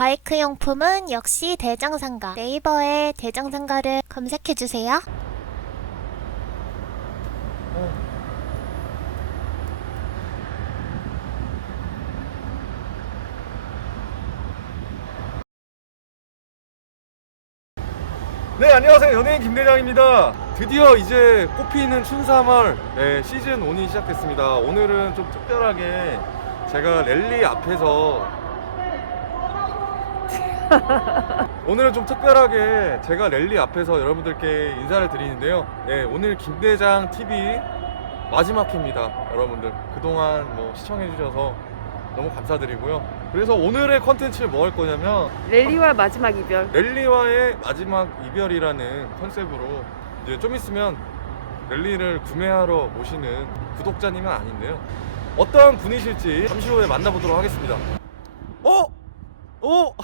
바이크 용품은 역시 대장상가. 네이버에 대장상가를 검색해주세요. 네 안녕하세요 연예인 김대장입니다 드디어 이제 꽃피는 춘삼월 네, 시즌 1이 시작됐습니다 오늘은 좀 특별하게 제가 랠리 앞에서 오늘은 좀 특별하게 제가 랠리 앞에서 여러분들께 인사를 드리는데요 네, 오늘 김대장 TV 마지막 회입니다 여러분들 그동안 뭐 시청해 주셔서 너무 감사드리고요 그래서 오늘의 컨텐츠 뭐할 거냐면 랠리와 마지막 이별. 랠리와의 마지막 이별이라는 컨셉으로 이제 좀 있으면 랠리를 구매하러 모시는 구독자님은 아닌데요. 어떤 분이실지 잠시 후에 만나보도록 하겠습니다. 어? 어?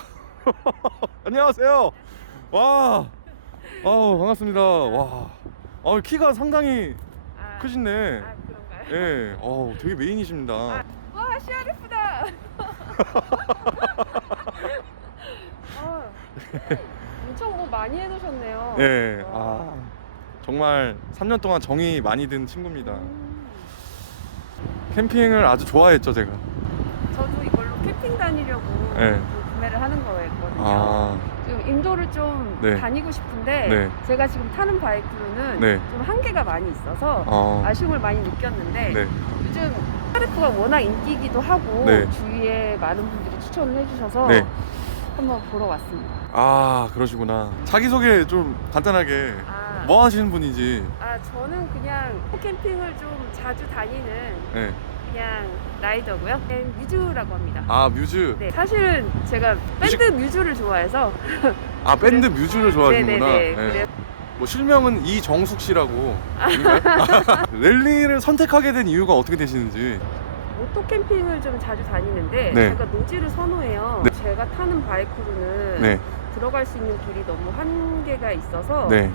안녕하세요. 와. 아우, 반갑습니다. 와. 아, 키가 상당히 아, 크시네. 아 그런가요? 예. 어우, 되게 미인이십니다. 와 시아리프다. 아, 엄청 뭐 많이 해놓으셨네요. 예. 와. 아. 정말 3년 동안 정이 많이 든 친구입니다. 음, 캠핑을 아주 좋아했죠, 제가. 저도 이걸로 캠핑 다니려고 네. 좀 구매를 하는 거였거든요. 아, 지금 인도를 좀 네. 다니고 싶은데 네. 제가 지금 타는 바이크로는 네. 좀 한계가 많이 있어서 어, 아쉬움을 많이 느꼈는데 네. 요즘 스타레프가 워낙 인기이기도 하고 네. 주위에 많은 분들이 추천을 해주셔서 네. 한번 보러 왔습니다. 아, 그러시구나. 자기소개 좀 간단하게 아, 뭐 하시는 분인지. 아 저는 그냥 캠핑을 좀 자주 다니는 네. 그냥 라이더고요. 네, 뮤즈라고 합니다. 아, 뮤즈. 네, 사실은 제가 밴드 뮤즈를 좋아해서 아, 밴드 뮤즈를 좋아하시는구나. 네네네. 네. 그래요. 뭐 실명은 이정숙 씨라고. 아닌가요? 랠리를 선택하게 된 이유가 어떻게 되시는지. 오토 캠핑을 좀 자주 다니는데 네. 제가 노지를 선호해요. 네. 제가 타는 바이크로는 네. 들어갈 수 있는 길이 너무 한계가 있어서 네.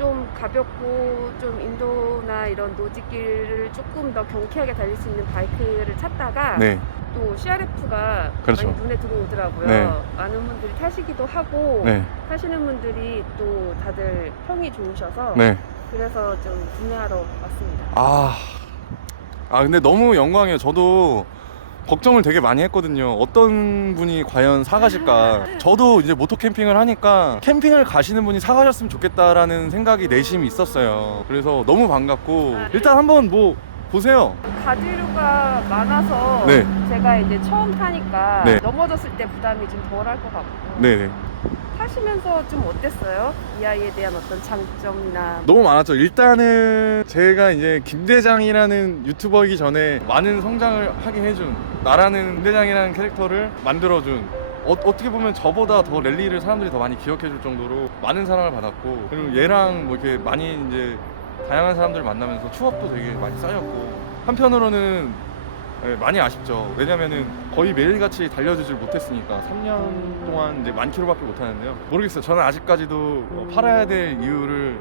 좀 가볍고 좀 인도나 이런 노지길을 조금 더 경쾌하게 달릴 수 있는 바이크를 찾다가 네. 또 CRF가 그렇죠. 많이 눈에 들어오더라고요. 네. 많은 분들이 타시기도 하고 네. 타시는 분들이 또 다들 평이 좋으셔서 네. 그래서 좀 구매하러 왔습니다. 아. 아, 근데 너무 영광이에요. 저도 걱정을 되게 많이 했거든요. 어떤 분이 과연 사가실까. 저도 이제 모토 캠핑을 하니까 캠핑을 가시는 분이 사가셨으면 좋겠다라는 생각이 내심이 있었어요. 그래서 너무 반갑고 일단 한번 뭐 보세요. 가지류가 많아서 네. 제가 이제 처음 타니까 네. 넘어졌을 때 부담이 좀 덜할 것 같고 네네. 타시면서 좀 어땠어요? 이 아이에 대한 어떤 장점이나 너무 많았죠. 일단은 제가 이제 김대장이라는 유튜버이기 전에 많은 성장을 하게 해준 나라는 김대장이라는 캐릭터를 만들어준 어, 어떻게 보면 저보다 더 랠리를 사람들이 더 많이 기억해 줄 정도로 많은 사랑을 받았고 그리고 얘랑 뭐 이렇게 많이 이제 다양한 사람들을 만나면서 추억도 되게 많이 쌓였고 한편으로는 예, 많이 아쉽죠. 왜냐면은 거의 매일같이 달려주질 못했으니까 3년 동안 이제 만 킬로밖에 못 하는데요. 모르겠어요. 저는 아직까지도 뭐 팔아야 될 이유를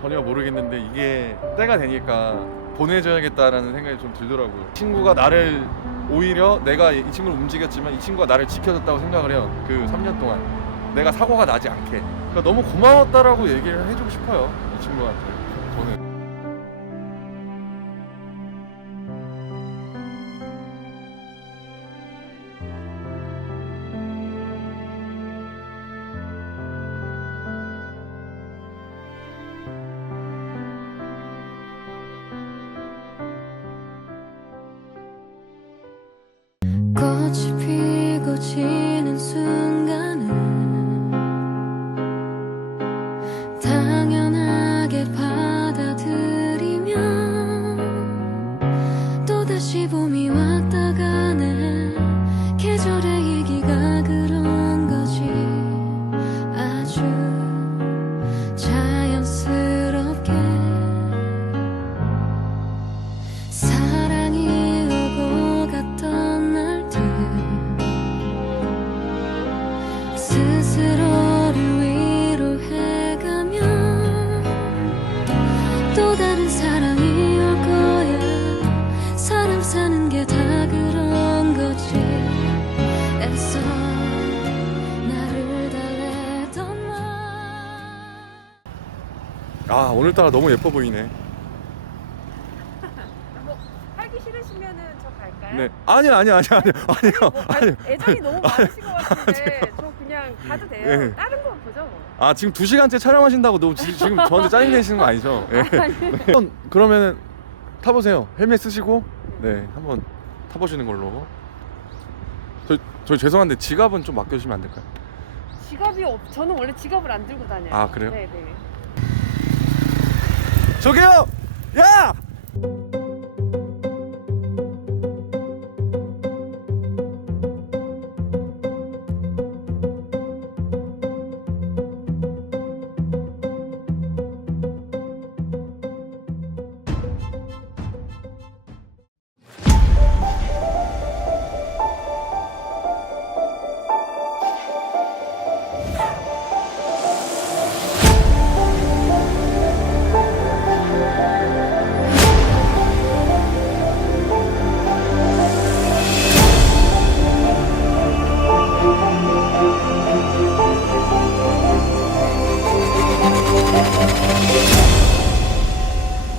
전혀 모르겠는데 이게 때가 되니까 보내줘야겠다라는 생각이 좀 들더라고요. 친구가 나를 오히려 내가 이 친구를 움직였지만 이 친구가 나를 지켜줬다고 생각을 해요. 그 3년 동안 내가 사고가 나지 않게. 그러니까 너무 고마웠다라고 얘기를 해주고 싶어요. 이 친구한테. 꽃이 피고 지는 순간 아 오늘따라 너무 예뻐 보이네. 뭐 하기 싫으시면은 저 갈까요? 네. 아니요 아니요 아니요 아니요 아니요. 뭐 갈- 애정이 너무 많으신 것 같은데 저 그냥 가도 돼요. 예. 다른 거 보죠 뭐. 아 지금 두 시간째 촬영하신다고 너 지, 지금 저한테 짜증 내시는 거 아니죠? 예. 한번 그러면은 타보세요. 헬멧 쓰시고 네 한번 타보시는 걸로. 저, 저 죄송한데 지갑은 좀 맡겨주시면 안 될까요? 지갑이 없. 저는 원래 지갑을 안 들고 다녀요. 아, 그래요? 네네. 저기요! 야!